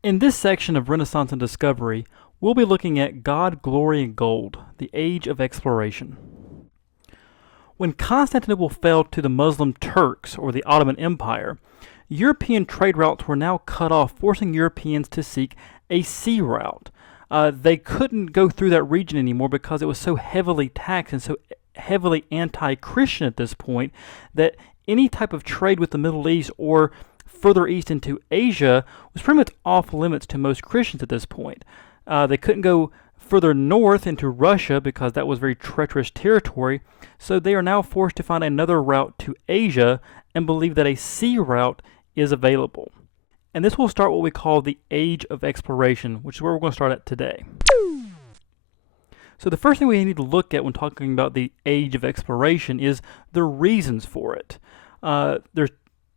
In this section of Renaissance and Discovery, we'll be looking at God, Glory, and Gold, the Age of Exploration. When Constantinople fell to the Muslim Turks or the Ottoman Empire, European trade routes were now cut off, forcing Europeans to seek a sea route. They couldn't go through that region anymore because it was so heavily taxed and so heavily anti-Christian at this point that any type of trade with the Middle East or further east into Asia was pretty much off limits to most Christians at this point. They couldn't go further north into Russia because that was very treacherous territory, so they are now forced to find another route to Asia and believe that a sea route is available. And this will start what we call the Age of Exploration, which is where we're going to start at today. So the first thing we need to look at when talking about the Age of Exploration is the reasons for it. There's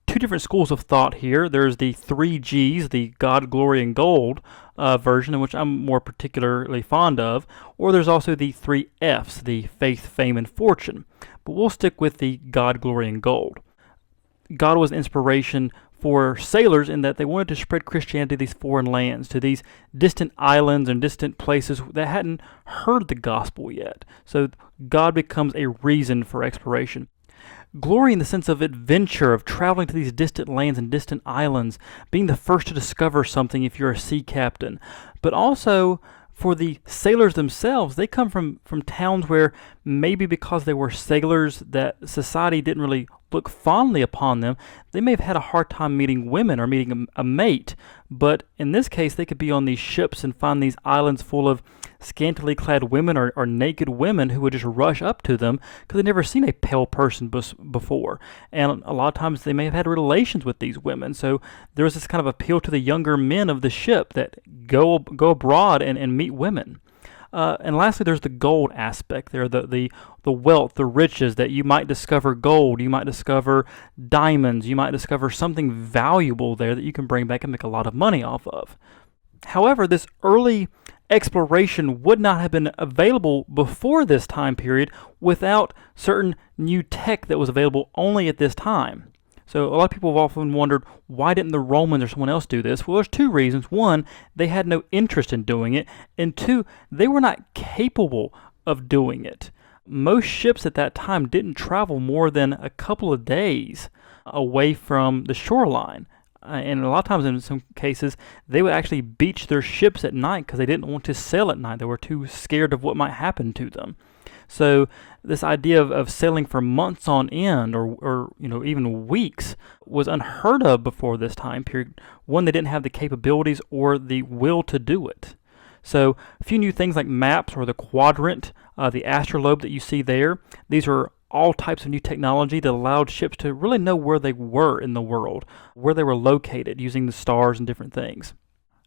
two different schools of thought here. There's the three G's, the God, Glory, and Gold version, which I'm more particularly fond of, or there's also the three F's, the Faith, Fame, and Fortune. But we'll stick with the God, Glory, and Gold. God was inspiration for sailors in that they wanted to spread Christianity to these foreign lands, to these distant islands and distant places that hadn't heard the gospel yet. So God becomes a reason for exploration. Glory in the sense of adventure, of traveling to these distant lands and distant islands, being the first to discover something if you're a sea captain. But also, for the sailors themselves, they come from towns where maybe because they were sailors that society didn't really look fondly upon them, they may have had a hard time meeting women or meeting a mate. But in this case, they could be on these ships and find these islands full of scantily clad women or naked women who would just rush up to them because they'd never seen a pale person before. And a lot of times they may have had relations with these women. So there was this kind of appeal to the younger men of the ship that go abroad and meet women. And lastly, there's the gold aspect there, the wealth, the riches that you might discover gold, you might discover diamonds, you might discover something valuable there that you can bring back and make a lot of money off of. However, this early exploration would not have been available before this time period without certain new tech that was available only at this time. So a lot of people have often wondered, why didn't the Romans or someone else do this? Well, there's two reasons. One, they had no interest in doing it. And two, they were not capable of doing it. Most ships at that time didn't travel more than a couple of days away from the shoreline. And a lot of times, in some cases, they would actually beach their ships at night because they didn't want to sail at night. They were too scared of what might happen to them. So this idea of sailing for months on end or even weeks was unheard of before this time period. One, they didn't have the capabilities or the will to do it. So a few new things like maps or the quadrant, the astrolabe that you see there, these are all types of new technology that allowed ships to really know where they were in the world, where they were located using the stars and different things.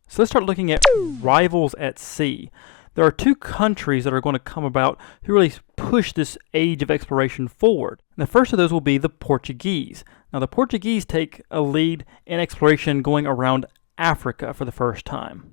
So let's start looking at rivals at sea. There are two countries that are going to come about who really push this age of exploration forward. And the first of those will be the Portuguese. Now, the Portuguese take a lead in exploration going around Africa for the first time.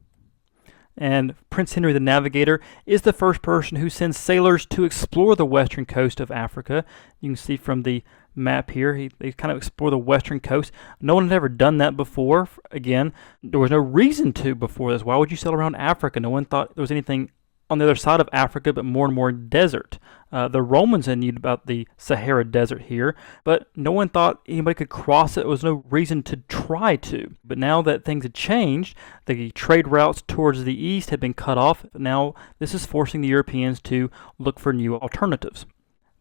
And Prince Henry the Navigator is the first person who sends sailors to explore the western coast of Africa. You can see from the map here, they kind of explore the western coast. No one had ever done that before. Again, there was no reason to before this. Why would you sail around Africa? No one thought there was anything on the other side of Africa, but more and more desert. The Romans had knew about the Sahara Desert here, but no one thought anybody could cross it. There was no reason to try to. But now that things had changed, the trade routes towards the east had been cut off. Now this is forcing the Europeans to look for new alternatives.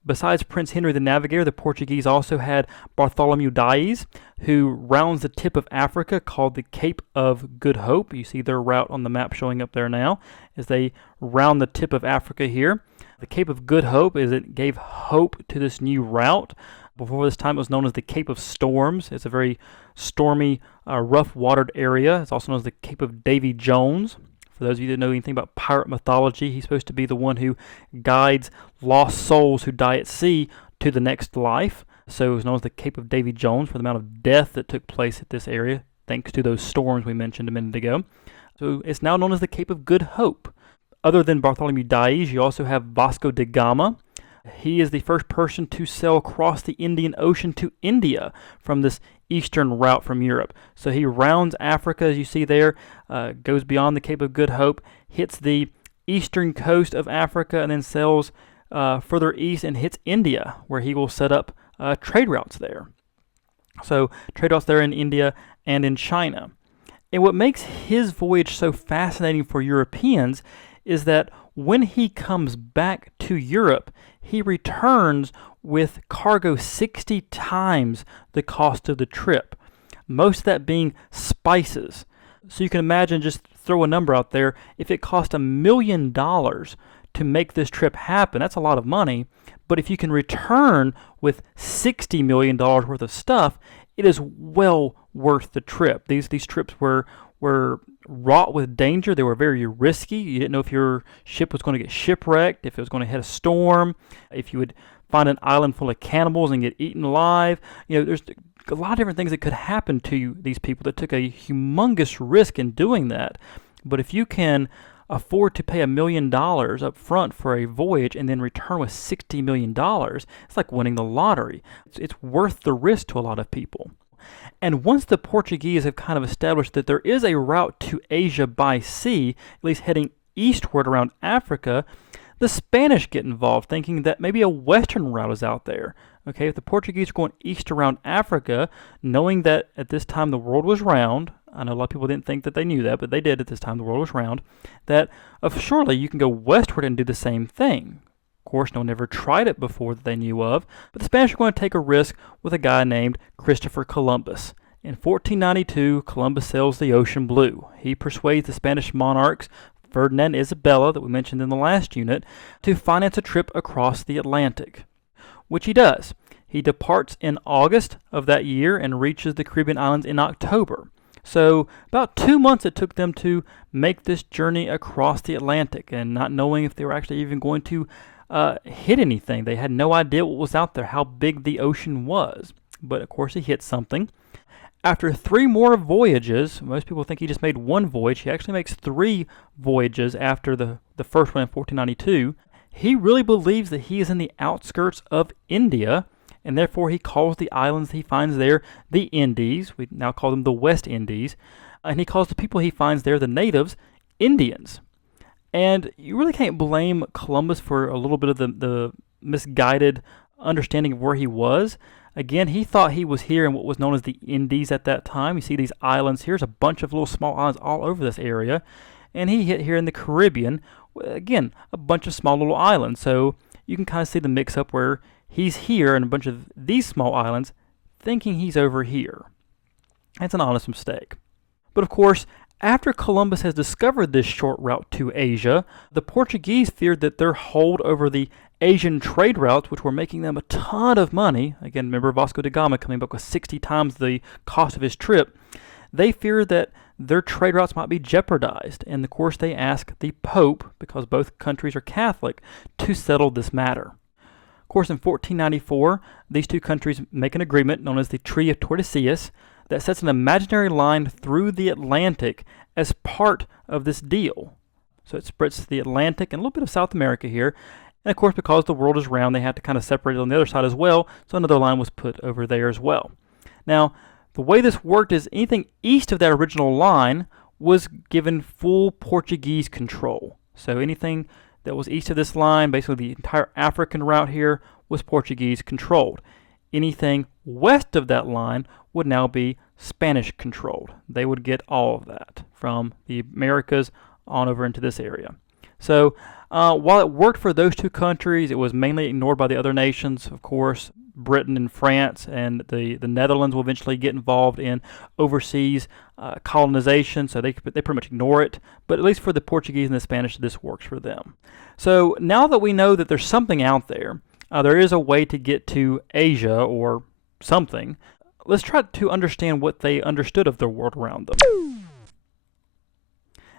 Besides Prince Henry the Navigator, the Portuguese also had Bartholomew Dias, who rounds the tip of Africa called the Cape of Good Hope. You see their route on the map showing up there now as they round the tip of Africa here. The Cape of Good Hope it gave hope to this new route. Before this time, it was known as the Cape of Storms. It's a very stormy, rough-watered area. It's also known as the Cape of Davy Jones. For those of you that know anything about pirate mythology, he's supposed to be the one who guides lost souls who die at sea to the next life. So it was known as the Cape of Davy Jones for the amount of death that took place at this area, thanks to those storms we mentioned a minute ago. So it's now known as the Cape of Good Hope. Other than Bartholomew Dias, you also have Vasco da Gama. He is the first person to sail across the Indian Ocean to India from this eastern route from Europe. So he rounds Africa, as you see there, goes beyond the Cape of Good Hope, hits the eastern coast of Africa, and then sails further east and hits India, where he will set up trade routes there. So trade routes there in India and in China. And what makes his voyage so fascinating for Europeans is that when he comes back to Europe, he returns with cargo 60 times the cost of the trip, most of that being spices. So you can imagine, just throw a number out there, if it cost $1 million to make this trip happen, that's a lot of money. But if you can return with $60 million worth of stuff, it is well worth the trip. These trips were wrought with danger. They were very risky. You didn't know if your ship was going to get shipwrecked, if it was going to hit a storm, if you would find an island full of cannibals and get eaten alive. There's a lot of different things that could happen to these people that took a humongous risk in doing that. But if you can afford to pay $1 million up front for a voyage and then return with $60 million, it's like winning the lottery. It's worth the risk to a lot of people. And once the Portuguese have kind of established that there is a route to Asia by sea, at least heading eastward around Africa, the Spanish get involved, thinking that maybe a western route is out there. Okay, if the Portuguese are going east around Africa, knowing that at this time the world was round, I know a lot of people didn't think that they knew that, but they did at this time, the world was round, that surely you can go westward and do the same thing. Of course, no one ever tried it before that they knew of, but the Spanish are going to take a risk with a guy named Christopher Columbus. In 1492, Columbus sails the ocean blue. He persuades the Spanish monarchs, Ferdinand and Isabella, that we mentioned in the last unit, to finance a trip across the Atlantic, which he does. He departs in August of that year and reaches the Caribbean islands in October. So about 2 months it took them to make this journey across the Atlantic, and not knowing if they were actually even going to hit anything. They had no idea what was out there, how big the ocean was. But of course he hit something. After 3 more voyages, most people think he just made 1 voyage. He actually makes 3 voyages after the first one in 1492. He really believes that he is in the outskirts of India, and therefore he calls the islands he finds there the Indies. We now call them the West Indies. And he calls the people he finds there, the natives, Indians. And you really can't blame Columbus for a little bit of the misguided understanding of where he was. Again, he thought he was here in what was known as the Indies at that time. You see these islands here. There's a bunch of little small islands all over this area. And he hit here in the Caribbean, again, a bunch of small little islands. So you can kind of see the mix-up where he's here in a bunch of these small islands thinking he's over here. That's an honest mistake. But of course, after Columbus has discovered this short route to Asia, the Portuguese feared that their hold over the Asian trade routes, which were making them a ton of money, again, remember Vasco da Gama coming back with 60 times the cost of his trip, they feared that their trade routes might be jeopardized. And of course, they asked the Pope, because both countries are Catholic, to settle this matter. Of course, in 1494, these 2 countries make an agreement known as the Treaty of Tordesillas that sets an imaginary line through the Atlantic as part of this deal. So it splits the Atlantic and a little bit of South America here. And of course, because the world is round, they had to kind of separate it on the other side as well, so another line was put over there as well. Now, the way this worked is anything east of that original line was given full Portuguese control. So anything that was east of this line, basically the entire African route here, was Portuguese controlled. Anything west of that line would now be Spanish controlled. They would get all of that from the Americas on over into this area. So while it worked for those 2 countries, it was mainly ignored by the other nations. Of course, Britain and France and the Netherlands will eventually get involved in overseas colonization, so they pretty much ignore it. But at least for the Portuguese and the Spanish, this works for them. So now that we know that there's something out there, there is a way to get to Asia or something, let's try to understand what they understood of the world around them.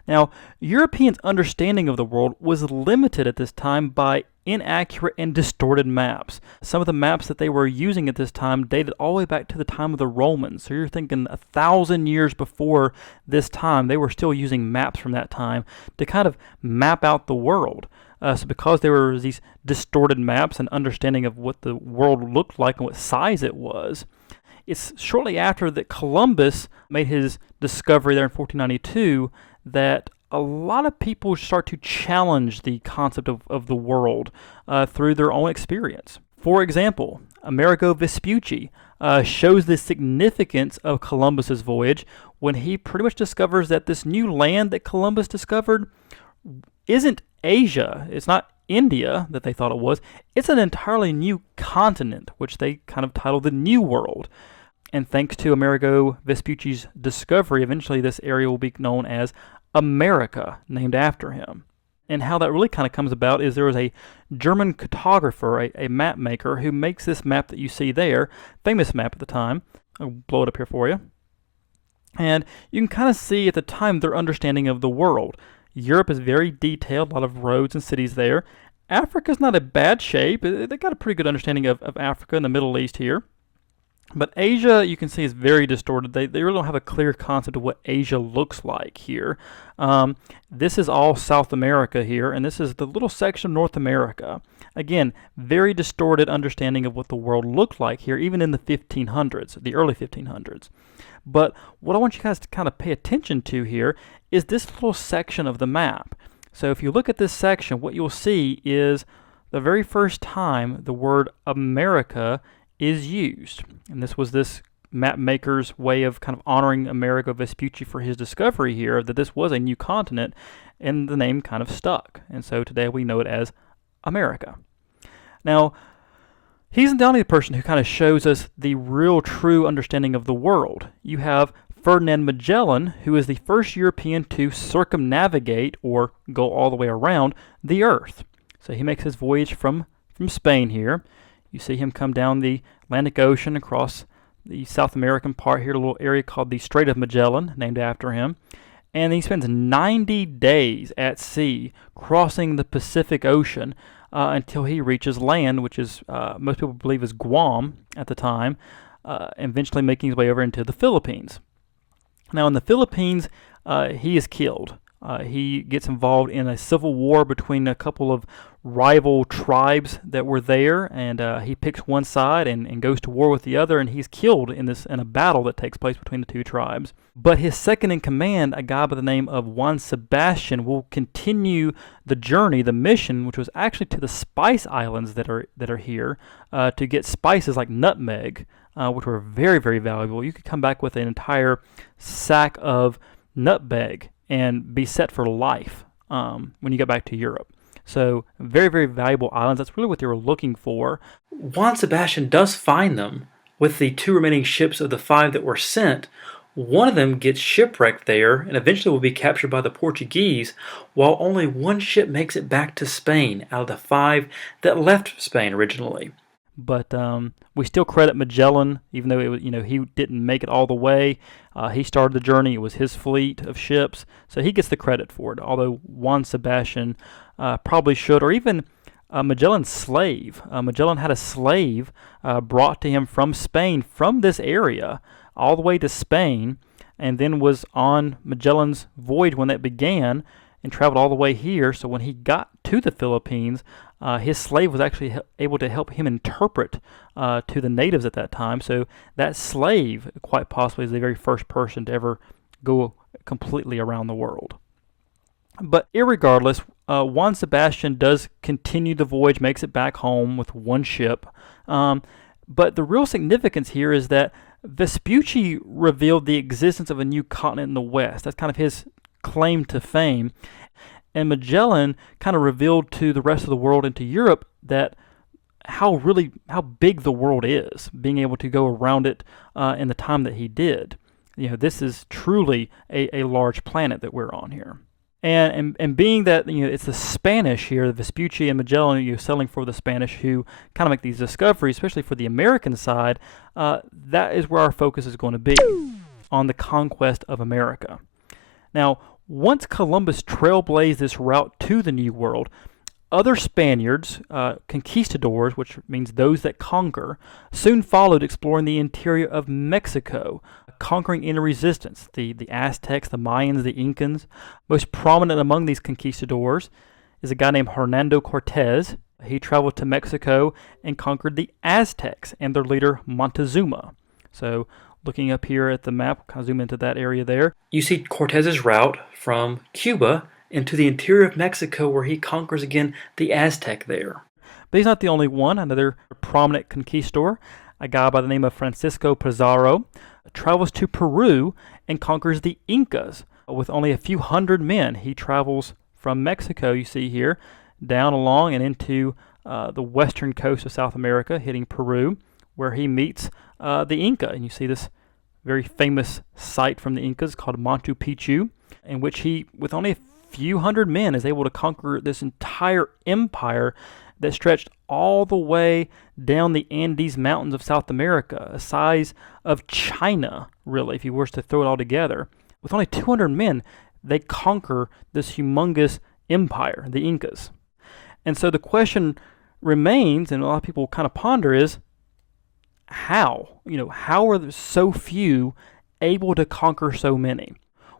Now, Europeans' understanding of the world was limited at this time by inaccurate and distorted maps. Some of the maps that they were using at this time dated all the way back to the time of the Romans. So you're thinking 1,000 years before this time, they were still using maps from that time to kind of map out the world. So because there were these distorted maps and understanding of what the world looked like and what size it was, it's shortly after that Columbus made his discovery there in 1492 that a lot of people start to challenge the concept of the world through their own experience. For example, Amerigo Vespucci shows the significance of Columbus's voyage when he pretty much discovers that this new land that Columbus discovered isn't Asia. It's not India that they thought it was. It's an entirely new continent, which they kind of titled the New World. And thanks to Amerigo Vespucci's discovery, eventually this area will be known as America, named after him. And how that really kind of comes about is there was a German cartographer, a map maker, who makes this map that you see there, famous map at the time. I'll blow it up here for you. And you can kind of see at the time their understanding of the world. Europe is very detailed, a lot of roads and cities there. Africa's not in bad shape. They got a pretty good understanding of Africa and the Middle East here. But Asia, you can see, is very distorted. They really don't have a clear concept of what Asia looks like here. This is all South America here, and this is the little section of North America. Again, very distorted understanding of what the world looked like here, even in the 1500s, the early 1500s. But what I want you guys to kind of pay attention to here is this little section of the map. So if you look at this section, what you'll see is the very first time the word America is used. And this was this map maker's way of kind of honoring Amerigo Vespucci for his discovery here, that this was a new continent, and the name kind of stuck. And so today we know it as America. Now, he's not only the person who kind of shows us the real true understanding of the world. You have Ferdinand Magellan, who is the first European to circumnavigate, or go all the way around, the Earth. So he makes his voyage from Spain here. You see him come down the Atlantic Ocean across the South American part here, a little area called the Strait of Magellan, named after him. And he spends 90 days at sea crossing the Pacific Ocean until he reaches land, which is most people believe is Guam at the time, eventually making his way over into the Philippines. Now in the Philippines, he is killed. He gets involved in a civil war between a couple of rival tribes that were there, and he picks one side and goes to war with the other, and he's killed in a battle that takes place between the two tribes. But his second in command, a guy by the name of Juan Sebastian, will continue the journey, the mission, which was actually to the Spice Islands that are here, to get spices like nutmeg, which were very, very valuable. You could come back with an entire sack of nutmeg and be set for life when you get back to Europe. So very, very valuable islands. That's really what they were looking for. Juan Sebastian does find them with the two remaining ships of the 5 that were sent. One of them gets shipwrecked there and eventually will be captured by the Portuguese, while only one ship makes it back to Spain out of the 5 that left Spain originally. But we still credit Magellan, even though it was, he didn't make it all the way. He started the journey. It was his fleet of ships, so he gets the credit for it. Although Juan Sebastian probably should, or even Magellan's slave. Magellan had a slave brought to him from Spain, from this area, all the way to Spain, and then was on Magellan's voyage when that began, and traveled all the way here. So when he got to the Philippines, his slave was actually able to help him interpret to the natives at that time. So that slave, quite possibly, is the very first person to ever go completely around the world. But irregardless, Juan Sebastian does continue the voyage, makes it back home with one ship. But the real significance here is that Vespucci revealed the existence of a new continent in the West. That's kind of his claim to fame. And Magellan kind of revealed to the rest of the world and to Europe that how big the world is, being able to go around it in the time that he did. This is truly a large planet that we're on here. And being that it's the Spanish here, the Vespucci and Magellan, sailing for the Spanish, who kind of make these discoveries, especially for the American side, that is where our focus is going to be, on the conquest of America. Now, once Columbus trailblazed this route to the New World, other Spaniards, conquistadors, which means those that conquer, soon followed, exploring the interior of Mexico, conquering any resistance. The Aztecs, the Mayans, the Incans. Most prominent among these conquistadors is a guy named Hernando Cortez. He traveled to Mexico and conquered the Aztecs and their leader Montezuma. So looking up here at the map, kind of zoom into that area there. You see Cortez's route from Cuba into the interior of Mexico where he conquers again the Aztec there. But he's not the only one. Another prominent conquistador, a guy by the name of Francisco Pizarro, travels to Peru and conquers the Incas with only a few hundred men. He travels from Mexico, you see here, down along and into the western coast of South America, hitting Peru, where he meets the Inca. And you see this very famous site from the Incas called Machu Picchu, in which he, with only a few hundred men, is able to conquer this entire empire that stretched all the way down the Andes Mountains of South America, a size of China, really, if you were to throw it all together. With only 200 men, they conquer this humongous empire, the Incas. And so the question remains, and a lot of people kind of ponder, is how? How are there so few able to conquer so many?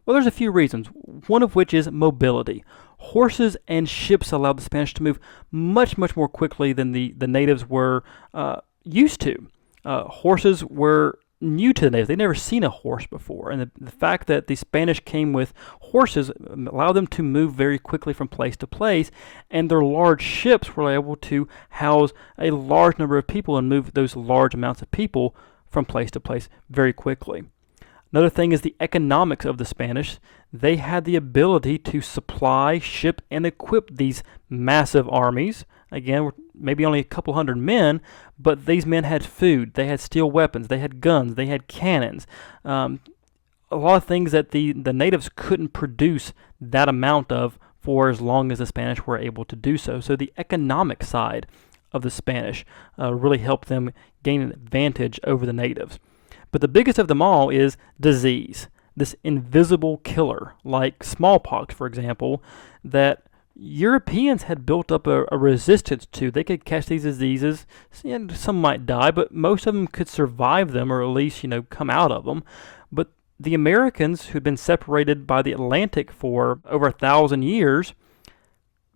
Well, there's a few reasons, one of which is mobility. Horses and ships allowed the Spanish to move much, much more quickly than the natives were used to. Horses were new to the natives. They'd never seen a horse before. And the fact that the Spanish came with horses allowed them to move very quickly from place to place, and their large ships were able to house a large number of people and move those large amounts of people from place to place very quickly. Another thing is the economics of the Spanish. They had the ability to supply, ship, and equip these massive armies. Again, maybe only a couple hundred men, but these men had food, they had steel weapons, they had guns, they had cannons. A lot of things that the natives couldn't produce that amount of for as long as the Spanish were able to do so. So the economic side of the Spanish really helped them gain an advantage over the natives. But the biggest of them all is disease, this invisible killer, like smallpox, for example, that Europeans had built up a resistance to. They could catch these diseases, and some might die, but most of them could survive them, or at least, come out of them. But the Americans, who'd been separated by the Atlantic for over 1,000 years,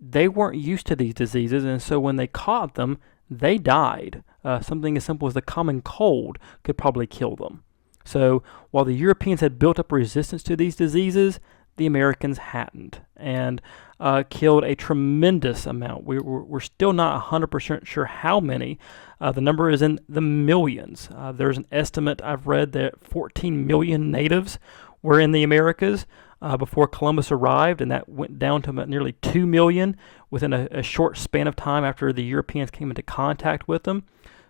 they weren't used to these diseases, and so when they caught them, they died. Something as simple as the common cold could probably kill them. So while the Europeans had built up resistance to these diseases, the Americans hadn't, and killed a tremendous amount. We're still not 100% sure how many. The number is in the millions. There's an estimate I've read that 14 million natives were in the Americas before Columbus arrived, and that went down to about nearly 2 million within a short span of time after the Europeans came into contact with them.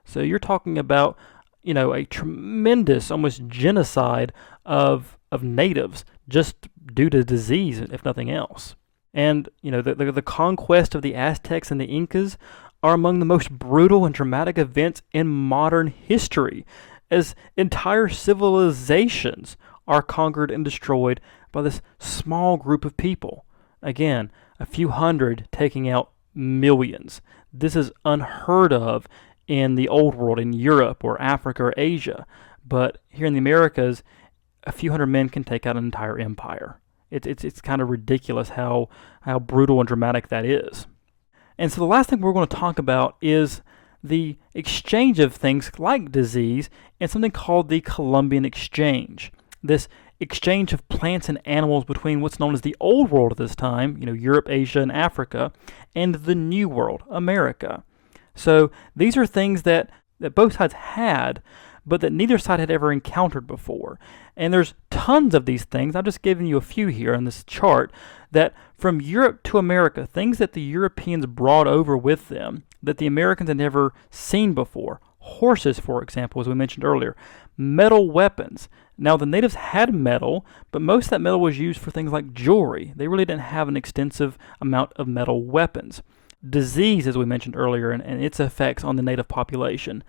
So you're talking about, a tremendous, almost genocide of natives just due to disease, if nothing else. And, the conquest of the Aztecs and the Incas are among the most brutal and dramatic events in modern history, as entire civilizations are conquered and destroyed by this small group of people. Again, a few hundred taking out millions. This is unheard of in the old world, in Europe or Africa or Asia. But here in the Americas, a few hundred men can take out an entire empire. It's kind of ridiculous how brutal and dramatic that is. And so the last thing we're going to talk about is the exchange of things like disease and something called the Columbian Exchange. This exchange of plants and animals between what's known as the Old World at this time, Europe, Asia, and Africa, and the New World, America. So these are things that both sides had, but that neither side had ever encountered before. And there's tons of these things. I've just given you a few here on this chart, that from Europe to America, things that the Europeans brought over with them that the Americans had never seen before. Horses, for example, as we mentioned earlier. Metal weapons. Now, the natives had metal, but most of that metal was used for things like jewelry. They really didn't have an extensive amount of metal weapons. Disease, as we mentioned earlier, and its effects on the native population.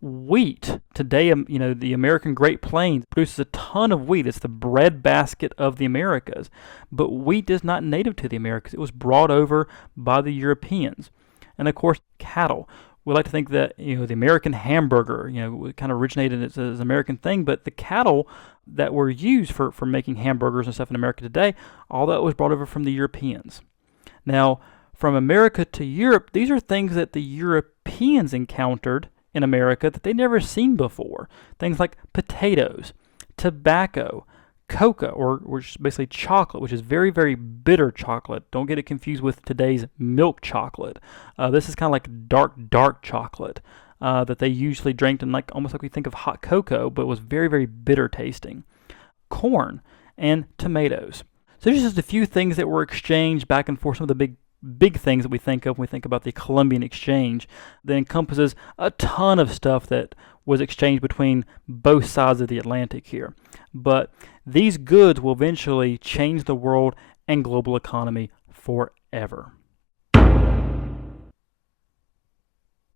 Wheat. Today, the American Great Plains produces a ton of wheat. It's the breadbasket of the Americas. But wheat is not native to the Americas. It was brought over by the Europeans. And of course, cattle. We like to think that, the American hamburger, kind of originated as an American thing, but the cattle that were used for making hamburgers and stuff in America today, all that was brought over from the Europeans. Now, from America to Europe, these are things that the Europeans encountered in America that they'd never seen before. Things like potatoes, tobacco, cocoa, or which is basically chocolate, which is very, very bitter chocolate. Don't get it confused with today's milk chocolate. This is kind of like dark, dark chocolate that they usually drank in, like almost like we think of hot cocoa, but it was very, very bitter tasting. Corn and tomatoes. So there's just a few things that were exchanged back and forth. Some of the big things that we think of when we think about the Columbian Exchange that encompasses a ton of stuff that was exchanged between both sides of the Atlantic here. But these goods will eventually change the world and global economy forever.